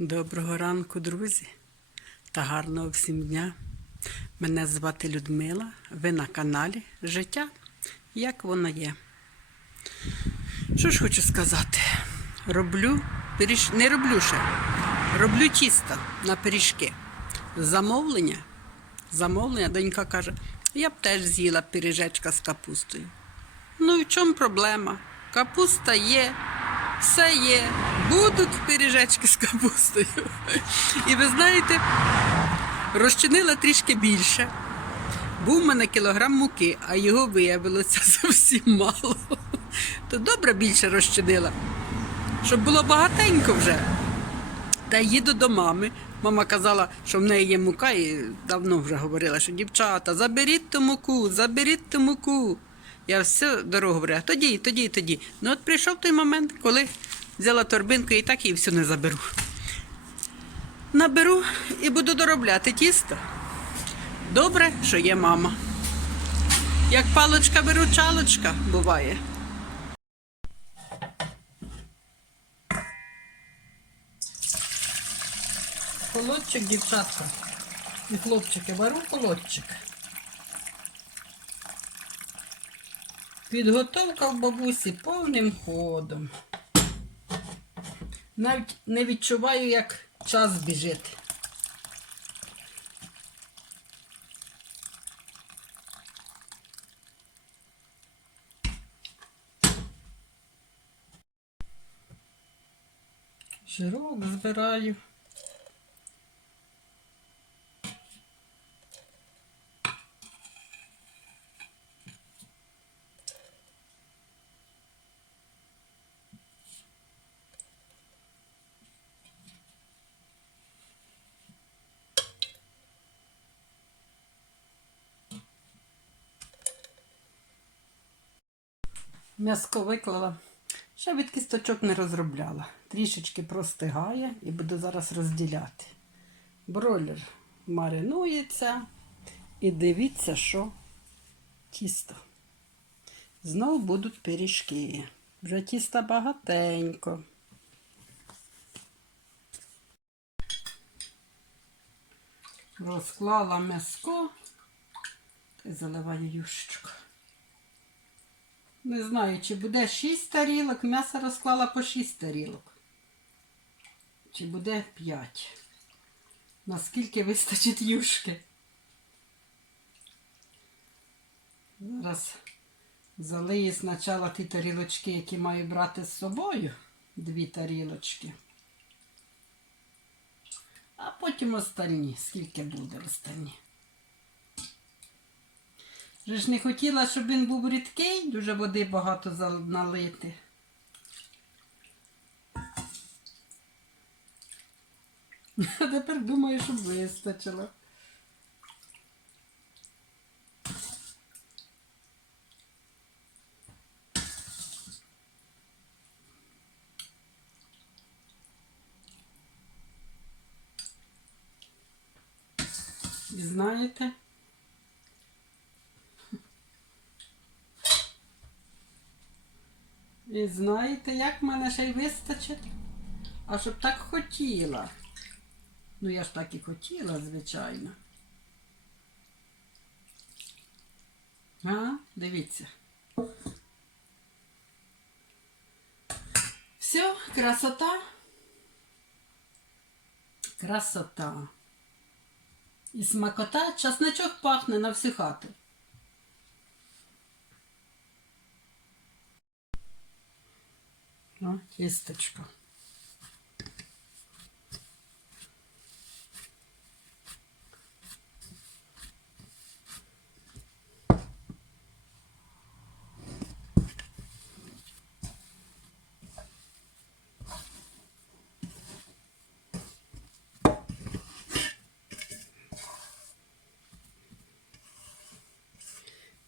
Доброго ранку, друзі, та гарного всім дня. Мене звати Людмила. Ви на каналі Життя, як воно є. Що ж хочу сказати? Роблю пиріж... не роблю ще. Роблю тісто на пиріжки. Замовлення. Замовлення, донька каже, я б теж з'їла пиріжечка з капустою. Ну і в чому проблема? Капуста є, все є. Будуть пиріжечки з капустою. І ви знаєте, розчинила трішки більше. Був у мене кілограм муки, а його виявилося зовсім мало. То добре більше розчинила, щоб було багатенько вже. Та їду до мами. Мама казала, що в неї є мука, і давно вже говорила, що дівчата, заберіть ту муку, заберіть ту муку. Я всю дорогу говорила, тоді, тоді, тоді. Ну от прийшов той момент, коли взяла торбинку і так її всю не заберу. Наберу і буду доробляти тісто. Добре, що є мама. Як палочка беру, чалочка буває. Холодчик, дівчатка. І хлопчики, вару холодчик. Підготовка в бабусі повним ходом. Навіть не відчуваю, як час біжить. Жирок збираю. М'яско виклала. Ще від кісточок не розробляла. Трішечки простигає і буду зараз розділяти. Бройлер маринується. І дивіться, що тісто. Знову будуть пиріжки. Вже тіста багатенько. Розклала м'яско і заливаю юшечку. Не знаю, чи буде 6 тарілок, м'ясо розклала по 6 тарілок. Чи буде 5. Наскільки вистачить юшки? Зараз залию спочатку ті тарілочки, які маю брати з собою. Дві тарілочки. А потім остальні. Скільки буде остальні. Вже ж не хотіла, щоб він був рідкий, дуже води багато налити. А тепер думаю, щоб вистачило. Знаєте, І знаєте, як мене ще й вистачить? А щоб так хотіла. Ну, я ж так і хотіла, звичайно. А, дивіться. Все, красота. Красота. І смакота, часничок пахне на всю хату. О, кісточка.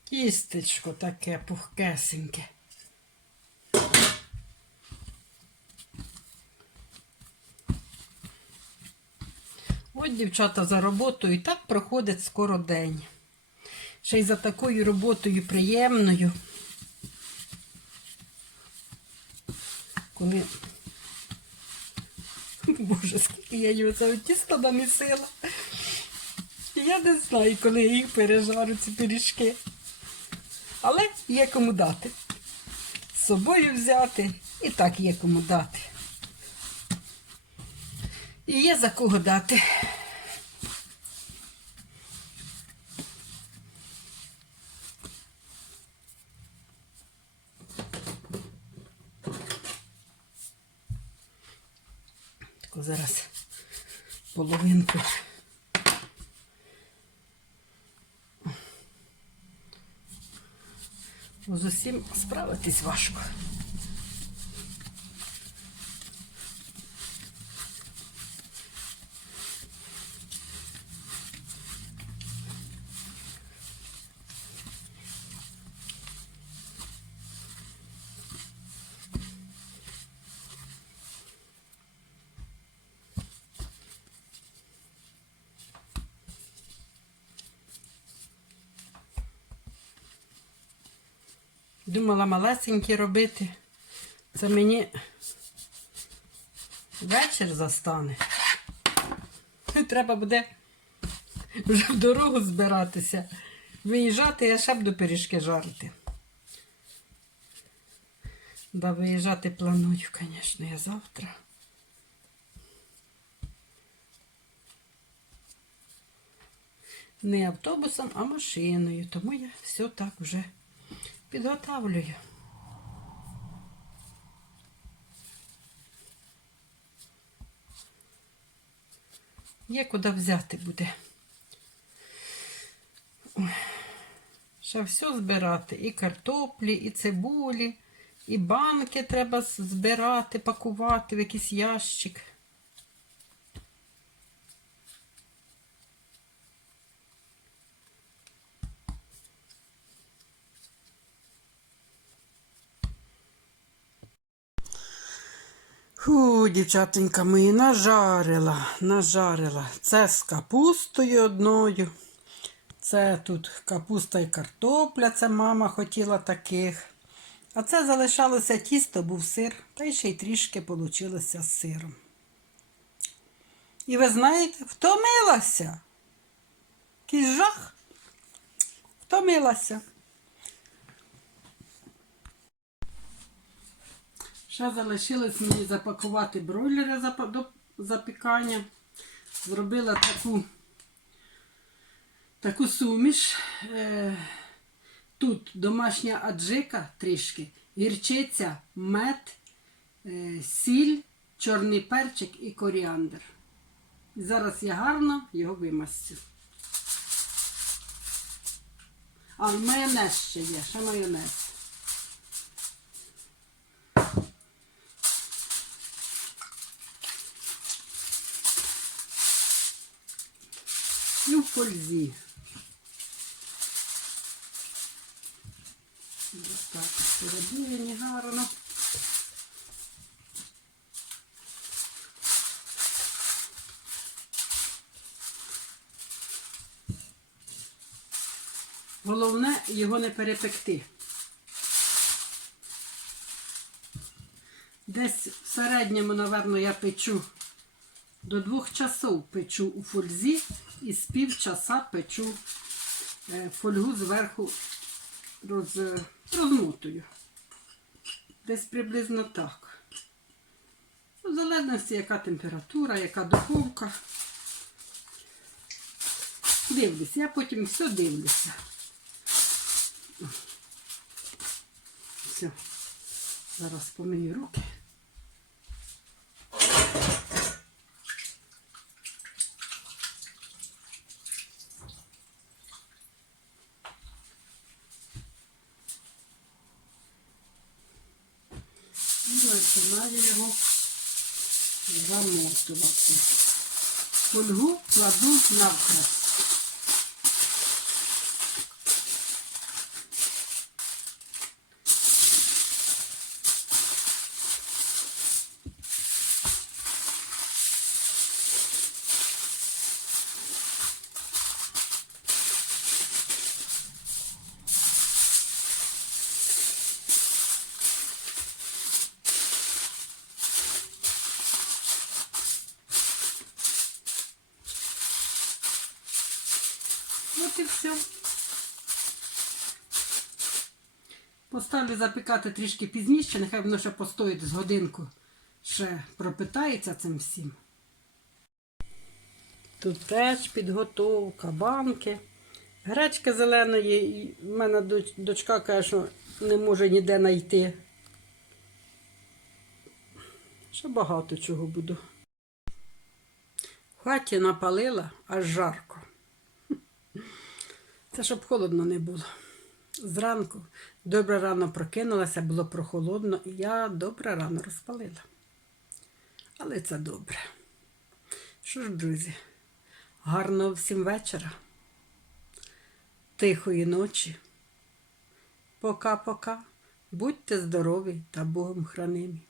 Кістечко таке пухкесеньке. От дівчата за роботою і так проходить скоро день. Ще й за такою роботою приємною. Коли Боже, скільки я її це тісто намісила. Я не знаю, коли я їх пережарю, ці пиріжки. Але є кому дати. З собою взяти і так є кому дати. І є за кого дати. Таку зараз половинку. З усім справитись важко. Думала малесенькі робити. Це мені вечір застане. Треба буде вже в дорогу збиратися. Виїжджати, я ще буду пиріжки жарити. Да, виїжджати планую, звісно, я завтра. Не автобусом, а машиною. Тому я все так вже підготавлюю. Є куди взяти буде. Ще все збирати. І картоплі, і цибулі, і банки треба збирати, пакувати в якийсь ящик. Фу, дівчатонька мої, нажарила, нажарила. Це з капустою одною. Це тут капуста і картопля, це мама хотіла таких. А це залишалося тісто, був сир, та й ще й трішки вийшло з сиром. І ви знаєте, втомилася. Якийсь жах. Втомилася. Ще залишилось мені запакувати бройлери до запікання. Зробила таку, таку суміш. Е, Тут домашня аджика трішки, гірчиця, мед, е, сіль, чорний перчик і коріандр. І зараз я гарно його вимастю. А, майонез ще є, ще майонез. І в фользі. Ось так, всередині гарно. Головне його не перепекти. Десь в середньому, напевно, я печу до двох часов печу у фользі і з півчаса печу е, фольгу зверху роз, розмотую. Десь приблизно так. В залежності, яка температура, яка духовка. Дивлюсь, я потім все дивлюся. Все. Зараз помию руки. І починаю його замотувати. Фольгу кладу навкрест. І все. Поставлю запікати трішки пізніше, нехай воно ще постоїть з годинку, ще пропитається цим всім. Тут теж підготовка, банки. Гречки зеленої, в мене доч- дочка каже, що не може ніде знайти. Ще багато чого буду. В хаті напалила, аж жарко. Це щоб холодно не було. Зранку добре рано прокинулася, було прохолодно, і я добре рано розпалила. Але це добре. Що ж, друзі, гарного всім вечора, тихої ночі. Пока-пока. Будьте здорові та Богом хранимі.